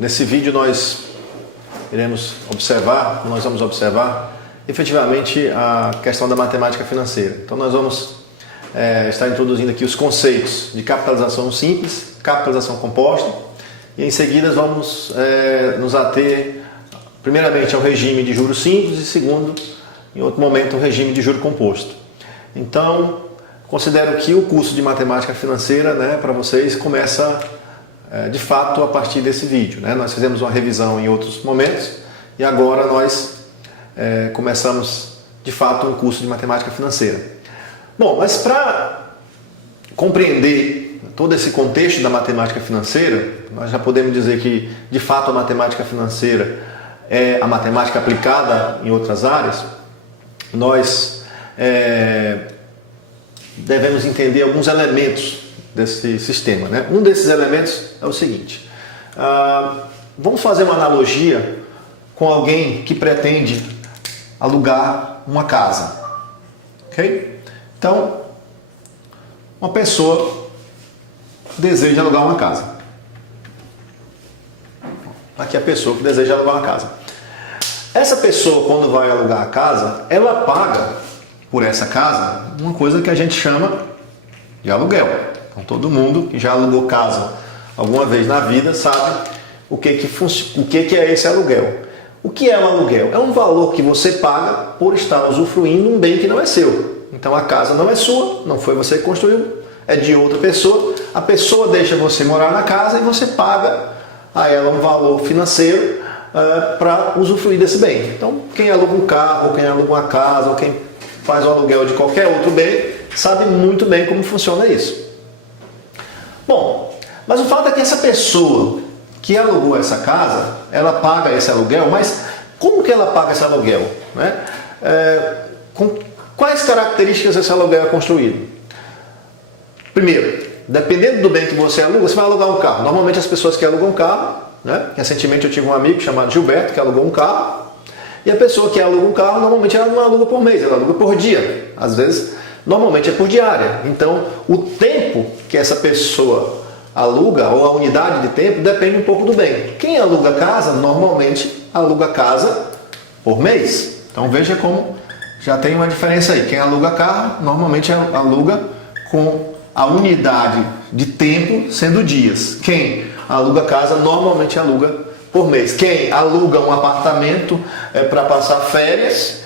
Nesse vídeo nós vamos observar efetivamente a questão da matemática financeira. Então nós vamos estar introduzindo aqui os conceitos de capitalização simples, capitalização composta, e em seguida vamos nos ater primeiramente ao regime de juros simples e segundo, em outro momento, o regime de juro composto. Então, considero que o curso de matemática financeira, para vocês, começa de fato a partir desse vídeo. Nós fizemos uma revisão em outros momentos e agora nós começamos de fato um curso de matemática financeira. Bom, mas para compreender todo esse contexto da matemática financeira, nós já podemos dizer que de fato a matemática financeira é a matemática aplicada em outras áreas. Nós devemos entender alguns elementos desse sistema. Um desses elementos é o seguinte: vamos fazer uma analogia com alguém que pretende alugar uma casa. Ok? Então, uma pessoa deseja alugar uma casa. Aqui é a pessoa que deseja alugar uma casa. Essa pessoa, quando vai alugar a casa, ela paga por essa casa uma coisa que a gente chama de aluguel. Então, todo mundo que já alugou casa alguma vez na vida sabe o que é esse aluguel. O que é um aluguel? É um valor que você paga por estar usufruindo um bem que não é seu. Então a casa não é sua, não foi você que construiu, é de outra pessoa. A pessoa deixa você morar na casa e você paga a ela um valor financeiro para usufruir desse bem. Então, quem aluga um carro, ou quem aluga uma casa, ou quem faz o aluguel de qualquer outro bem, sabe muito bem como funciona isso. Bom, mas o fato é que essa pessoa que alugou essa casa, ela paga esse aluguel, mas como que ela paga esse aluguel? Com quais características esse aluguel é construído? Primeiro, dependendo do bem que você aluga, você vai alugar um carro. Normalmente as pessoas que alugam um carro, recentemente eu tive um amigo chamado Gilberto que alugou um carro, e a pessoa que aluga um carro, normalmente ela não aluga por mês, ela aluga por dia. Às vezes, normalmente é por diária. Então, o tempo que essa pessoa aluga, ou a unidade de tempo, depende um pouco do bem. Quem aluga casa, normalmente aluga casa por mês. Então, veja como já tem uma diferença aí. Quem aluga carro, normalmente aluga com a unidade de tempo sendo dias. Quem aluga casa, normalmente aluga por mês. Quem aluga um apartamento para passar férias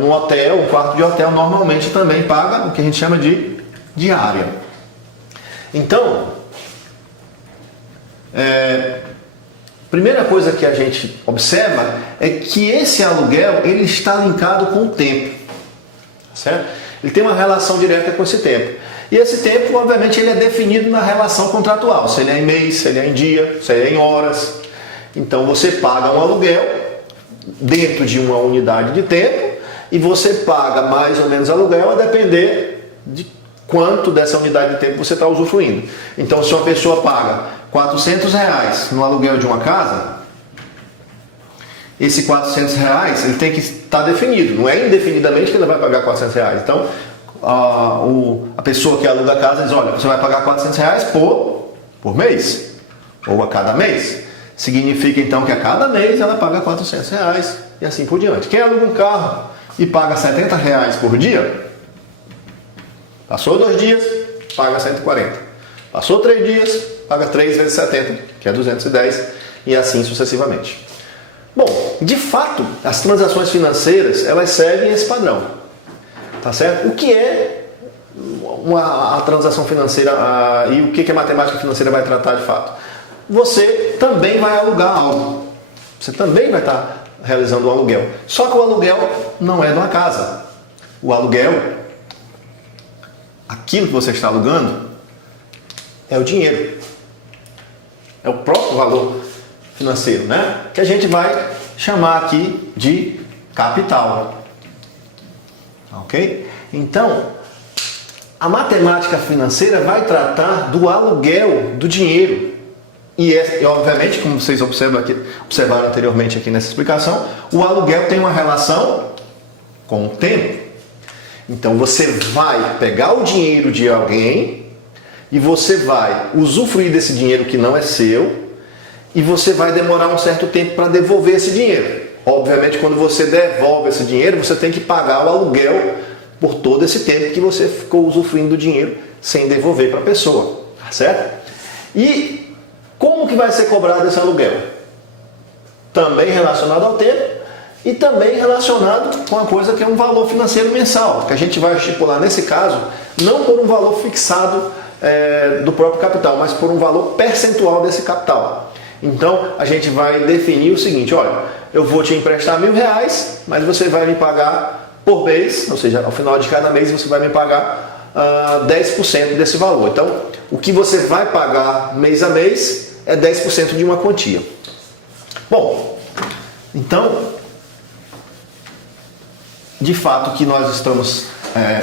num hotel, um quarto de hotel, normalmente também paga o que a gente chama de diária. Então, primeira coisa que a gente observa é que esse aluguel ele está linkado com o tempo, certo? Ele tem uma relação direta com esse tempo. E esse tempo, obviamente, ele é definido na relação contratual, se ele é em mês, se ele é em dia, se ele é em horas. Então você paga um aluguel dentro de uma unidade de tempo e você paga mais ou menos aluguel a depender de quanto dessa unidade de tempo você está usufruindo. Então, se uma pessoa paga R$400 no aluguel de uma casa, esse R$400 ele tem que estar definido, não é indefinidamente que ele vai pagar R$400. Então, a pessoa que aluga a casa diz: olha, você vai pagar R$400 por mês, ou a cada mês. Significa então que a cada mês ela paga R$400 e assim por diante. Quem aluga um carro e paga R$70 por dia, passou 2 dias, paga 140. Passou 3 dias, paga 3 vezes 70, que é 210, e assim sucessivamente. Bom, de fato, as transações financeiras, elas seguem esse padrão. Tá certo? O que é a transação financeira e o que a matemática financeira vai tratar de fato? Você também vai alugar algo. Você também vai estar realizando um aluguel. Só que o aluguel não é de uma casa. O aluguel, aquilo que você está alugando, é o dinheiro. É o próprio valor financeiro, que a gente vai chamar aqui de capital. Ok? Então, a matemática financeira vai tratar do aluguel do dinheiro. E obviamente, como vocês observaram anteriormente aqui nessa explicação, o aluguel tem uma relação com o tempo. Então você vai pegar o dinheiro de alguém e você vai usufruir desse dinheiro que não é seu e você vai demorar um certo tempo para devolver esse dinheiro. Obviamente, quando você devolve esse dinheiro, você tem que pagar o aluguel por todo esse tempo que você ficou usufruindo do dinheiro sem devolver para a pessoa, tá certo? E como que vai ser cobrado esse aluguel? Também relacionado ao tempo e também relacionado com a coisa que é um valor financeiro mensal, que a gente vai estipular nesse caso, não por um valor fixado do próprio capital, mas por um valor percentual desse capital. Então, a gente vai definir o seguinte, olha, eu vou te emprestar R$1.000, mas você vai me pagar por mês, ou seja, ao final de cada mês você vai me pagar 10% desse valor. Então, o que você vai pagar mês a mês é 10% de uma quantia. Bom, então, de fato, o que nós estamos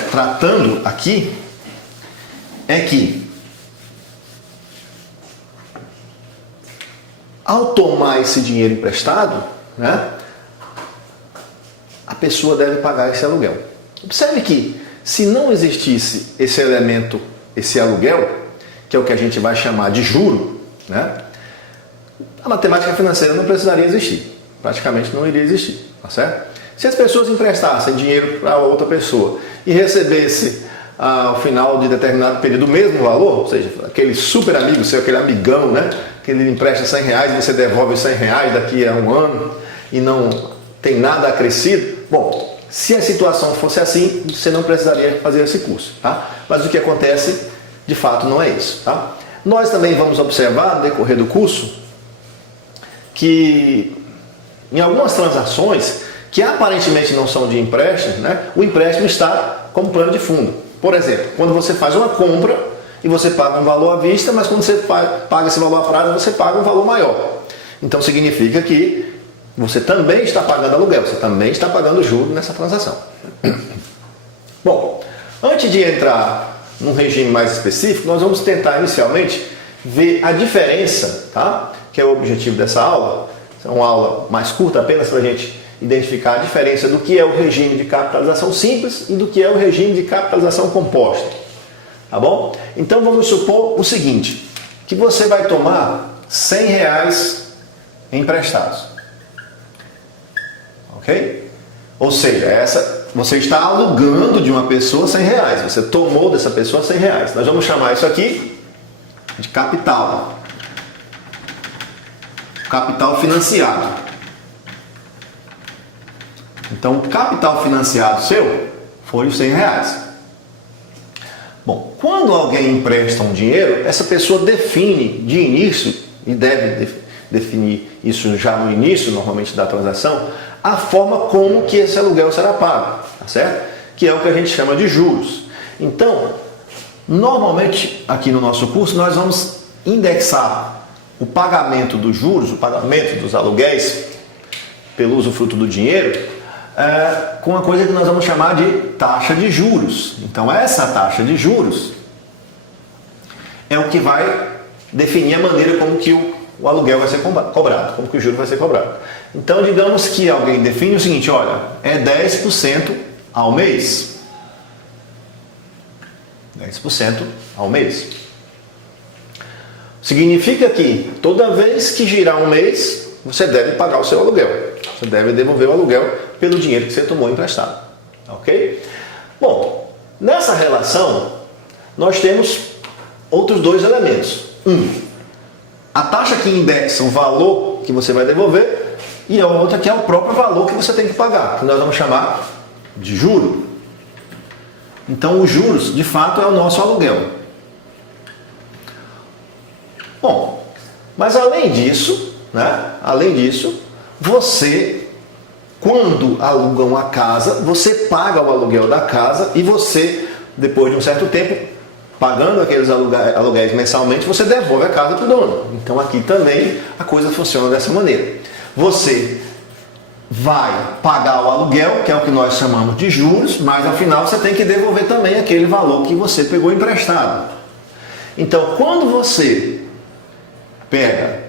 tratando aqui é que ao tomar esse dinheiro emprestado, né, a pessoa deve pagar esse aluguel. Observe que, se não existisse esse elemento, esse aluguel, que é o que a gente vai chamar de juro, né, a matemática financeira não precisaria existir. Praticamente não iria existir, tá certo? Se as pessoas emprestassem dinheiro para outra pessoa e recebesse ao final de determinado período o mesmo valor, ou seja, aquele super amigo seu, aquele amigão, né, que ele empresta R$100 e você devolve R$100 daqui a um ano e não tem nada acrescido, bom, se a situação fosse assim, você não precisaria fazer esse curso, tá? Mas o que acontece, de fato, não é isso, tá? Nós também vamos observar, no decorrer do curso, que em algumas transações que aparentemente não são de empréstimo, né, o empréstimo está como plano de fundo. Por exemplo, quando você faz uma compra e você paga um valor à vista, mas quando você paga esse valor a prazo, você paga um valor maior. Então significa que você também está pagando aluguel, você também está pagando juros nessa transação. Bom, antes de entrar num regime mais específico, nós vamos tentar inicialmente ver a diferença, tá? Que é o objetivo dessa aula. É uma aula mais curta apenas para a gente identificar a diferença do que é o regime de capitalização simples e do que é o regime de capitalização composta. Tá bom? Então vamos supor o seguinte, que você vai tomar R$100 emprestados. Ok? Ou seja, você está alugando de uma pessoa R$100. Você tomou dessa pessoa R$100. Nós vamos chamar isso aqui de capital. Capital financiado. Então, o capital financiado seu foi os R$100. Bom, quando alguém empresta um dinheiro, essa pessoa define de início, e deve definir isso já no início, normalmente, da transação, a forma como que esse aluguel será pago, tá certo? Que é o que a gente chama de juros. Então, normalmente, aqui no nosso curso, nós vamos indexar o pagamento dos juros, o pagamento dos aluguéis, pelo usufruto do dinheiro, com uma coisa que nós vamos chamar de taxa de juros. Então essa taxa de juros é o que vai definir a maneira como que o aluguel vai ser cobrado, como que o juro vai ser cobrado. Então digamos que alguém define o seguinte, olha, é 10% ao mês. 10% ao mês. Significa que toda vez que girar um mês, você deve pagar o seu aluguel. Você deve devolver o aluguel pelo dinheiro que você tomou emprestado. Ok? Bom, nessa relação, nós temos outros dois elementos. A taxa que indexa o valor que você vai devolver e a outra que é o próprio valor que você tem que pagar, que nós vamos chamar de juro. Então, os juros, de fato, é o nosso aluguel. Bom, mas além disso, você, quando aluga uma casa, você paga o aluguel da casa e você, depois de um certo tempo, pagando aqueles aluguéis mensalmente, você devolve a casa para o dono. Então aqui também a coisa funciona dessa maneira. Você vai pagar o aluguel, que é o que nós chamamos de juros, mas ao final você tem que devolver também aquele valor que você pegou emprestado. Então quando você pega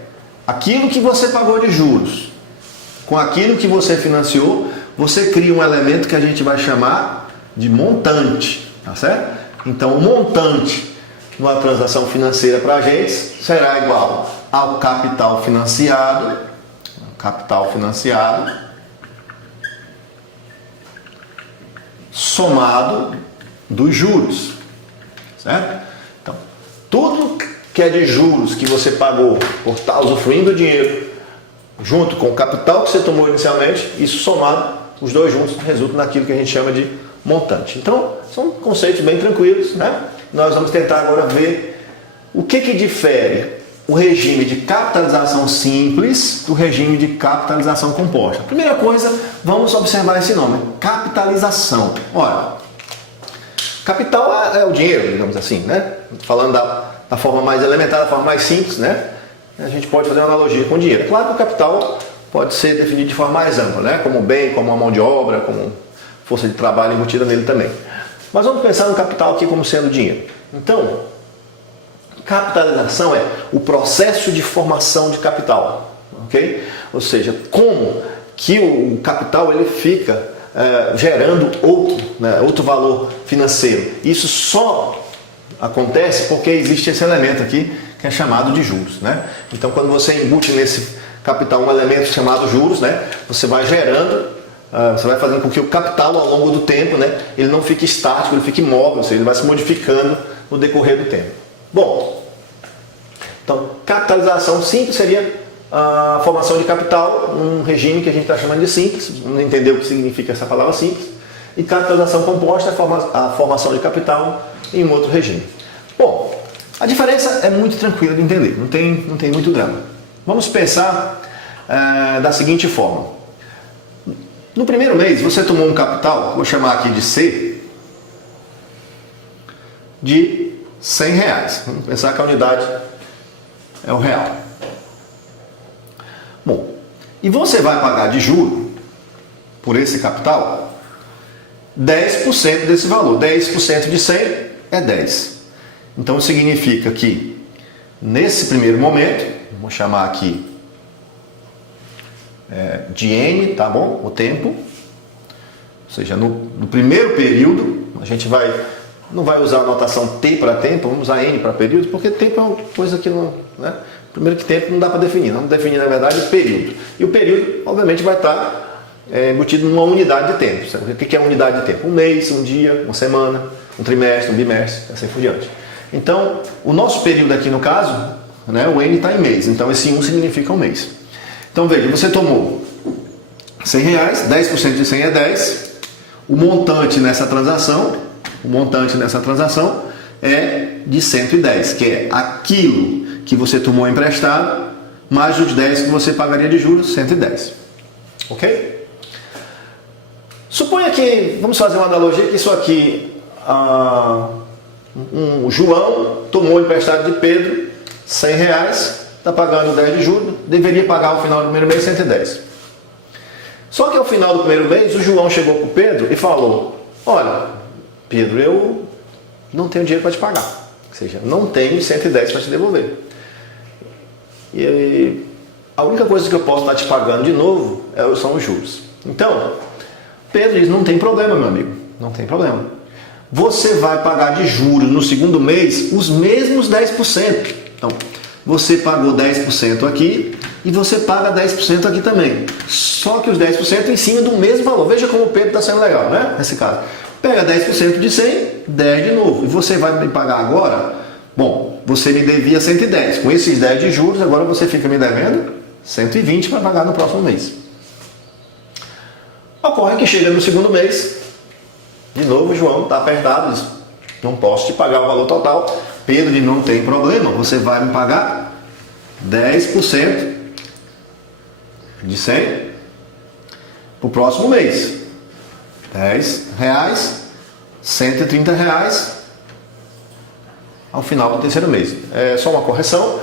aquilo que você pagou de juros com aquilo que você financiou, você cria um elemento que a gente vai chamar de montante, tá certo? Então o montante numa transação financeira para a gente será igual ao capital financiado, somado dos juros, certo? Então, tudo que é de juros que você pagou por estar usufruindo do dinheiro, junto com o capital que você tomou inicialmente, isso somado, os dois juntos, resulta naquilo que a gente chama de montante. Então, são conceitos bem tranquilos, né? Nós vamos tentar agora ver o que difere o regime de capitalização simples do regime de capitalização composta. Primeira coisa, vamos observar esse nome, capitalização. Olha, capital é o dinheiro, digamos assim, né? Falando da forma mais elementar, da forma mais simples, né? A gente pode fazer uma analogia com o dinheiro. Claro que o capital pode ser definido de forma mais ampla, né? Como bem, como uma mão de obra, como força de trabalho embutida nele também. Mas vamos pensar no capital aqui como sendo dinheiro. Então, capitalização é o processo de formação de capital, ok? Ou seja, como que o capital ele fica gerando outro valor financeiro. Isso só acontece porque existe esse elemento aqui que é chamado de juros, né? Então, quando você embute nesse capital um elemento chamado juros, né? Você vai gerando, você vai fazendo com que o capital ao longo do tempo, né? Ele não fique estático, ele fique imóvel, ou seja, ele vai se modificando no decorrer do tempo. Bom, então, capitalização simples seria a formação de capital num regime que a gente está chamando de simples, não entendeu o que significa essa palavra simples, e capitalização composta é a formação de capital em um outro regime. Bom, a diferença é muito tranquila de entender, não tem muito drama. Vamos pensar da seguinte forma. No primeiro mês, você tomou um capital, vou chamar aqui de C, de R$100. Vamos pensar que a unidade é o real. Bom, e você vai pagar de juro por esse capital 10% desse valor. 10% de 100 é 10. Então significa que nesse primeiro momento, vou chamar aqui de N, tá bom? O tempo. Ou seja, no primeiro período, a gente não vai usar a notação T para tempo, vamos usar N para período, porque tempo é uma coisa que não... Né? Primeiro que tempo não dá para definir, vamos definir na verdade o período. E o período, obviamente, vai estar embutido numa unidade de tempo. Sabe? O que é unidade de tempo? Um mês, um dia, uma semana, um trimestre, um bimestre, assim por diante. Então, o nosso período aqui no caso, né, o N está em mês, então esse 1 significa um mês. Então veja, você tomou R$100, 10% de 100 é 10, o montante nessa transação é de 110, que é aquilo que você tomou emprestado, mais os 10 que você pagaria de juros, 110. Ok? Suponha que, vamos fazer uma analogia, que isso aqui, o João tomou emprestado de Pedro R$100, está pagando 10 de juros, deveria pagar ao final do primeiro mês 110. Só que ao final do primeiro mês, o João chegou para o Pedro e falou: olha, Pedro, eu não tenho dinheiro para te pagar. Ou seja, não tenho 110 para te devolver. E a única coisa que eu posso estar te pagando de novo são os juros. Então, Pedro diz: não tem problema, meu amigo, não tem problema. Você vai pagar de juros no segundo mês os mesmos 10%. Então, você pagou 10% aqui e você paga 10% aqui também. Só que os 10% em cima do mesmo valor. Veja como o Pedro está sendo legal, né? Nesse caso. Pega 10% de 100, 10 de novo. E você vai me pagar agora? Bom, você me devia 110. Com esses 10 de juros, agora você fica me devendo 120 para pagar no próximo mês. Ocorre que chega no segundo mês, de novo o João está apertado, diz: não posso te pagar o valor total. Pedro diz: não tem problema, você vai me pagar 10% de 100 para o próximo mês. R$10, R$130 ao final do terceiro mês. É só uma correção.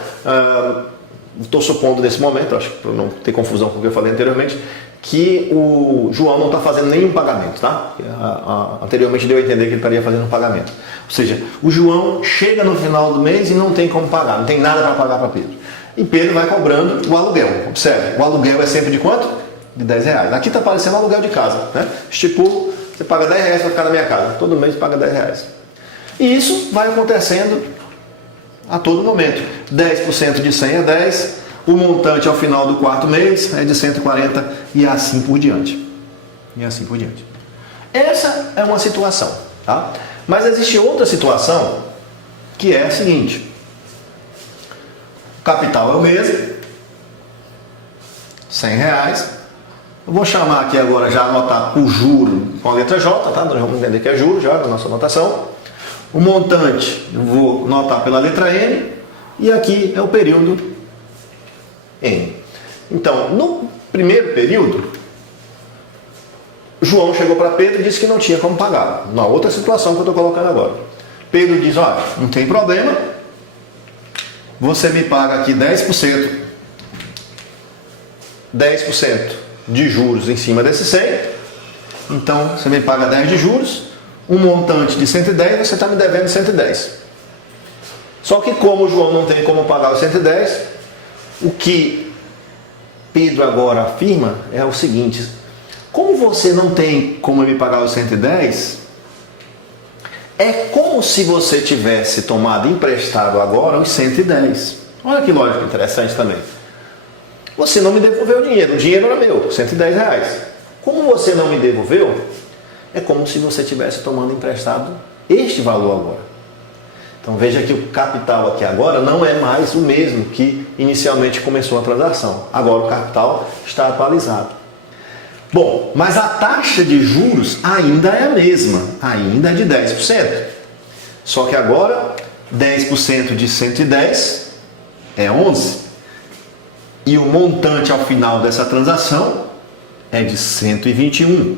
Estou supondo nesse momento, acho que para não ter confusão com o que eu falei anteriormente, que o João não está fazendo nenhum pagamento, tá? Anteriormente deu a entender que ele estaria fazendo um pagamento. Ou seja, o João chega no final do mês e não tem como pagar, não tem nada para pagar para Pedro. E Pedro vai cobrando o aluguel. Observe, o aluguel é sempre de quanto? De R$10. Aqui está aparecendo o aluguel de casa, né? Estipulo, você paga R$10 para ficar na minha casa. Todo mês paga R$10. E isso vai acontecendo a todo momento. 10% de 100 é 10, o montante ao final do quarto mês é de 140 e assim por diante. E assim por diante. Essa é uma situação, tá? Mas existe outra situação que é a seguinte: o capital é o mesmo, R$100. Eu vou chamar aqui agora, já anotar o juro com a letra J, tá? Nós vamos entender que é juro já na nossa anotação. O montante eu vou notar pela letra N e aqui é o período N. Então, no primeiro período, João chegou para Pedro e disse que não tinha como pagar. Na outra situação que eu estou colocando agora. Pedro diz: olha, não tem problema, você me paga aqui 10% de juros em cima desse 100, então você me paga 10 de juros, um montante de 110, você está me devendo 110. Só que como o João não tem como pagar os 110, o que Pedro agora afirma é o seguinte: como você não tem como me pagar os 110, é como se você tivesse tomado emprestado agora os 110. Olha que lógica interessante também. Você não me devolveu o dinheiro era meu, R$110. Como você não me devolveu, é como se você estivesse tomando emprestado este valor agora. Então veja que o capital aqui agora não é mais o mesmo que inicialmente começou a transação. Agora o capital está atualizado. Bom, mas a taxa de juros ainda é a mesma, ainda é de 10%. Só que agora 10% de 110 é 11. E o montante ao final dessa transação é de 121.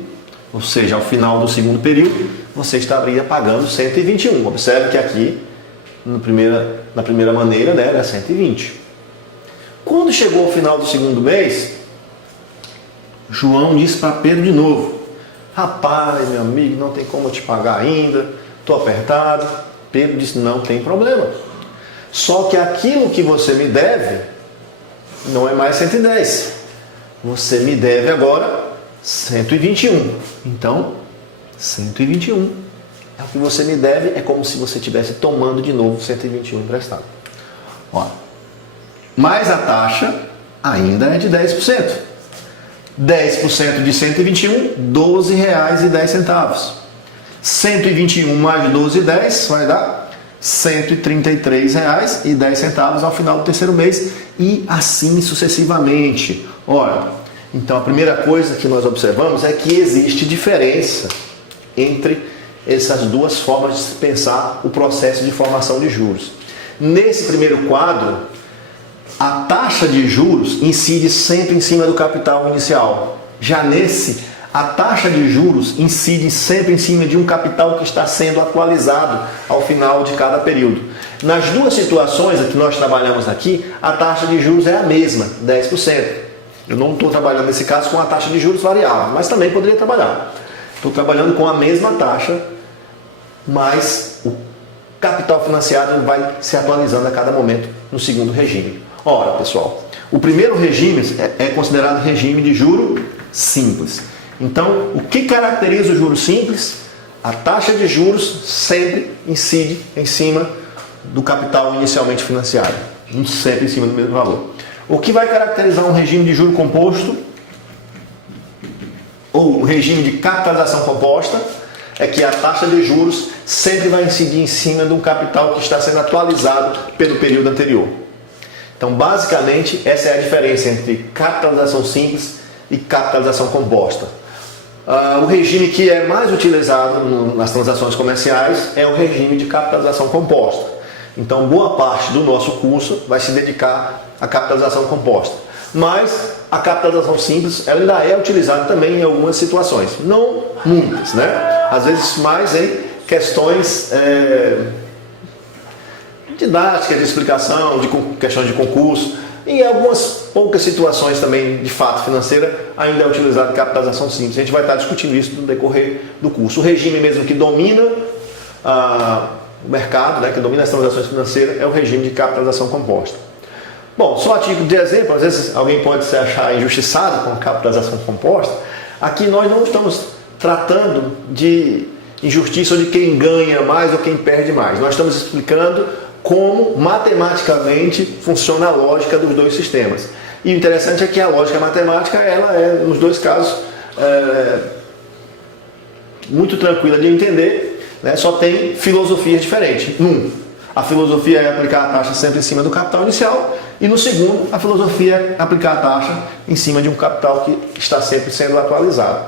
Ou seja, ao final do segundo período, você estaria pagando 121. Observe que aqui, na primeira maneira, né, era 120. Quando chegou ao final do segundo mês, João disse para Pedro de novo: rapaz, meu amigo, não tem como eu te pagar ainda, estou apertado. Pedro disse: não tem problema. Só que aquilo que você me deve não é mais 110. Você me deve agora 121. Então, 121 é o que você me deve, é como se você estivesse tomando de novo 121 emprestado. Ó, mas a taxa ainda é de 10%. 10% de 121, R$12,10. 121 mais 12,10 vai dar R$133,10 ao final do terceiro mês e assim sucessivamente. Olha, então a primeira coisa que nós observamos é que existe diferença entre essas duas formas de se pensar o processo de formação de juros. Nesse primeiro quadro, a taxa de juros incide sempre em cima do capital inicial. Já nesse, a taxa de juros incide sempre em cima de um capital que está sendo atualizado ao final de cada período. Nas duas situações que nós trabalhamos aqui, a taxa de juros é a mesma, 10%. Eu não estou trabalhando nesse caso com a taxa de juros variável, mas também poderia trabalhar. Estou trabalhando com a mesma taxa, mas o capital financiado vai se atualizando a cada momento no segundo regime. Ora, pessoal, o primeiro regime é considerado regime de juro simples. Então, o que caracteriza o juro simples? A taxa de juros sempre incide em cima do capital inicialmente financiado, sempre em cima do mesmo valor. O que vai caracterizar um regime de juro composto ou o regime de capitalização composta é que a taxa de juros sempre vai incidir em cima de um capital que está sendo atualizado pelo período anterior. Então, basicamente, essa é a diferença entre capitalização simples e capitalização composta. O regime que é mais utilizado nas transações comerciais é o regime de capitalização composta. Então, boa parte do nosso curso vai se dedicar à capitalização composta. Mas a capitalização simples ela ainda é utilizada também em algumas situações. Não muitas, né? Às vezes mais em questões didáticas, de explicação, de questões de concurso. Em algumas poucas situações também de fato financeira ainda é utilizada a capitalização simples. A gente vai estar discutindo isso no decorrer do curso. O regime mesmo que domina o mercado, né, que domina as transações financeiras, é o regime de capitalização composta. Bom, só a título de exemplo, às vezes alguém pode se achar injustiçado com a capitalização composta. Aqui nós não estamos tratando de injustiça ou de quem ganha mais ou quem perde mais. Nós estamos explicando como matematicamente funciona a lógica dos dois sistemas. E o interessante é que a lógica matemática, ela é, nos dois casos, muito tranquila de entender, né? Só tem filosofias diferentes. A filosofia é aplicar a taxa sempre em cima do capital inicial, e no segundo, a filosofia é aplicar a taxa em cima de um capital que está sempre sendo atualizado.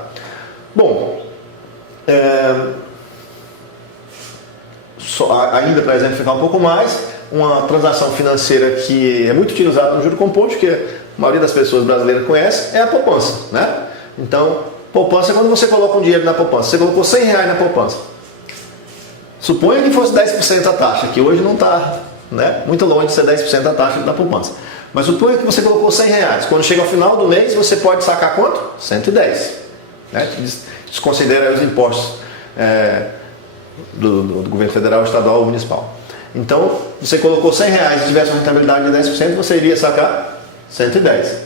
Bom, ainda para exemplificar um pouco mais, uma transação financeira que é muito utilizada no juro composto, que a maioria das pessoas brasileiras conhece, é a poupança, né? Então, poupança é quando você coloca um dinheiro na poupança. Você colocou R$100 na poupança. Suponha que fosse 10% a taxa, que hoje não está, né, muito longe de ser 10% a taxa da poupança. Mas suponha que você colocou R$100. Quando chega ao final do mês, você pode sacar quanto? 110. Né? Desconsidera os impostos do governo federal, estadual ou municipal. Então, você colocou R$100 e tivesse uma rentabilidade de 10%, você iria sacar 110.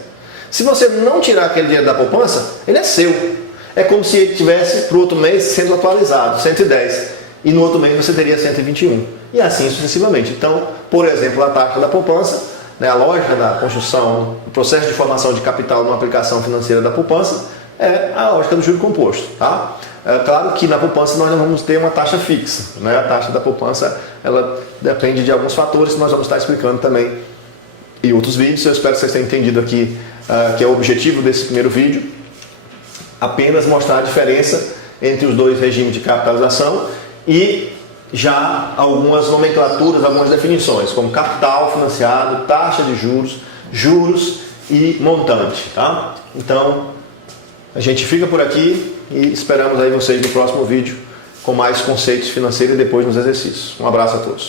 Se você não tirar aquele dinheiro da poupança, ele é seu. É como se ele tivesse para o outro mês sendo atualizado, 110. E no outro mês você teria 121. E assim sucessivamente. Então, por exemplo, a taxa da poupança, né, a lógica da construção, o processo de formação de capital numa aplicação financeira da poupança é a lógica do juro composto. Tá? É claro que na poupança nós não vamos ter uma taxa fixa. Né? A taxa da poupança ela depende de alguns fatores que nós vamos estar explicando também em outros vídeos. Eu espero que vocês tenham entendido aqui que é o objetivo desse primeiro vídeo. Apenas mostrar a diferença entre os dois regimes de capitalização e já algumas nomenclaturas, algumas definições, como capital financiado, taxa de juros, juros e montante. Tá? Então, a gente fica por aqui e esperamos aí vocês no próximo vídeo com mais conceitos financeiros e depois nos exercícios. Um abraço a todos.